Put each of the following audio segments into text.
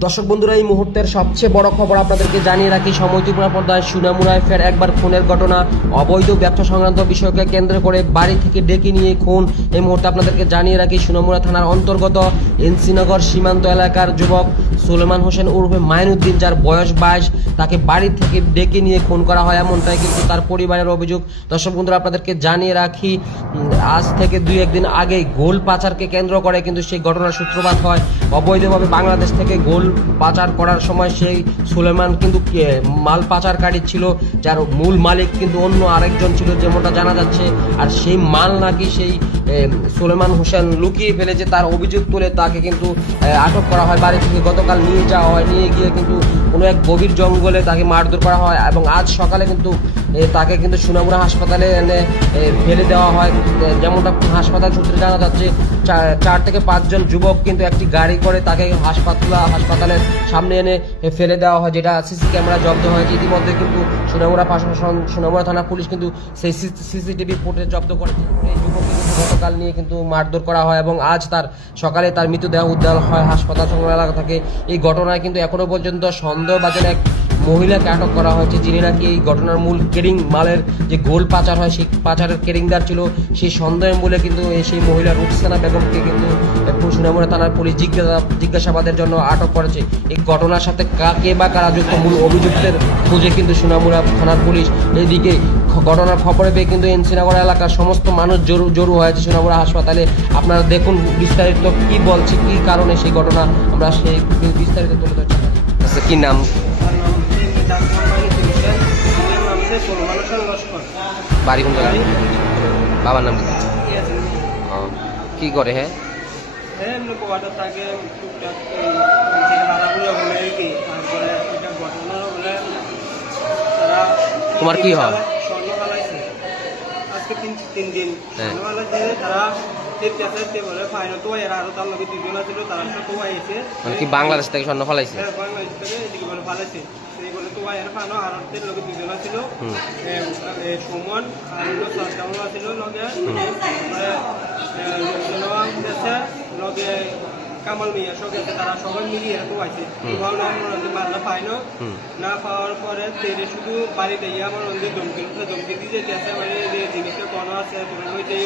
দর্শক বন্ধুরা, এই মুহূর্তের সবচেয়ে বড় খবর আপনাদেরকে জানিয়ে রাখি সময় ত্রিপুরা পর্দায় সুনামুরায় ফের একবার খুনের ঘটনা। অবৈধ ব্যবসা সংক্রান্ত বিষয়কে কেন্দ্র করে বাড়ি থেকে ডেকে নিয়ে খুন। এই মুহূর্তে আপনাদেরকে জানিয়ে রাখি সুনামুরা থানার অন্তর্গত এনসিনগর সীমান্ত এলাকার যুবক সুলেমান হোসেন উর্ফে মাইনুদ্দিন, যার বয়স বাইশ, তাকে বাড়ি থেকে ডেকে নিয়ে খুন করা হয় এমনটাই কিন্তু তার পরিবারের অভিযোগ। দর্শক বন্ধুরা, আপনাদেরকে জানিয়ে রাখি আজ থেকে দুই একদিন আগে গোল পাচারকে কেন্দ্র করে কিন্তু সেই ঘটনার সূত্রপাত হয়। অবৈধভাবে বাংলাদেশ থেকে গোল পাচার করার সময় সেই সুলেমান কিন্তু মাল পাচারকারী ছিল, যার মূল মালিক কিন্তু অন্য আরেকজন ছিল যেমনটা জানা যাচ্ছে, আর সেই মাল নাকি সেই সুলেমান হোসেন লুকিয়ে ফেলেছে তার অভিযোগ তুলে তাকে কিন্তু আটক করা হয়। বাড়ি থেকে গতকাল নিয়ে যাওয়া হয়। নিয়ে গিয়ে কিন্তু কোনো এক গভীর জঙ্গলে তাকে মারধর করা হয় এবং আজ সকালে কিন্তু তাকে কিন্তু সুনামুরা হাসপাতালে এনে ফেলে দেওয়া হয়। যেমনটা হাসপাতাল সূত্রে জানা যাচ্ছে চার থেকে পাঁচজন যুবক কিন্তু একটি গাড়ি করে তাকে হাসপাতাল, হাসপাতালের সামনে এনে ফেলে দেওয়া হয়, যেটা সিসি ক্যামেরা জব্দ হয়েছে ইতিমধ্যে কিন্তু সুনামুরা প্রশাসন, সুনামুরা থানা পুলিশ কিন্তু সেই সিসিটিভি ফুটেজ জব্দ করেছে। এই যুবককে কিন্তু গতকাল নিয়ে কিন্তু মারধর করা হয় এবং আজ তার সকালে তার মৃতদেহ উদ্ধার হয় হাসপাতাল সংলগ্ন এলাকা থেকে। এই ঘটনায় কিন্তু এখনও পর্যন্ত সন্দেহবাজার এক মহিলাকে আটক করা হয়েছে, যিনি নাকি এই ঘটনার মূল কেরিং মালের যে গোল পাচার হয়, সেই পাচারের কেরিংদার ছিল। সেই সন্দেহ বলে কিন্তু সেই মহিলা রুকসানা বেগমকে কিন্তু সুনামুরা থানার পুলিশ জিজ্ঞাসা, জিজ্ঞাসাবাদের জন্য আটক করেছে। এই ঘটনার সাথে কাকে বা কারা যুক্ত, মূল অভিযুক্তের খুঁজে কিন্তু সুনামুরা থানার পুলিশ। এইদিকে খ- ঘটনার খবরে পেয়ে কিন্তু এনসিনগর এলাকার সমস্ত মানুষ জরু জরু হয়েছে সোনামুড়া হাসপাতালে। আপনারা দেখুন বিস্তারিত কি বলছে, কি কারণে সেই ঘটনা, আমরা সেই বিস্তারিত তুলে ধরছি। আচ্ছা কি নাম? বাড়ি কোন বাবার নাম কি? করে হ্যাঁ তোমার কি হয়? আজকে তিন তিন দিন। হ্যাঁ। তারা মানে কি বাংলাদেশ থেকে স্বর্ণ ফলাইছে? হ্যাঁ কামাল মিয়া। সব আছে তারা সবাই মিলিয়ে এরকম আছে মারলা না পাওয়ার পরে তেরে শুধু বাড়িতে আমার ধমকি ধমকি দিয়ে মানে কোনো আছে হইতে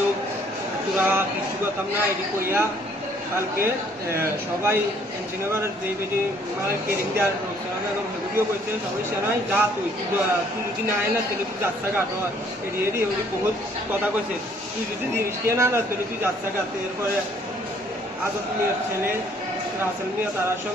তোরা কিছু করতাম না এটি করিয়া কালকে সবাই এনজিনিয়ার যে বেটি মানে কেরিং দেওয়ার হেগুলিও সবাই সেনাই যা তুই তুই যদি না আয় না, তাহলে তুই যাত্রা কাটো এটি এটি এগুলি বহুত কথা কইছে। তুই যদি জিনিসটা না না তাহলে তুই যাত্রা কাটে, এরপরে আদত মিয়ার ছেলে, রাসেল মিয়া, তারা সব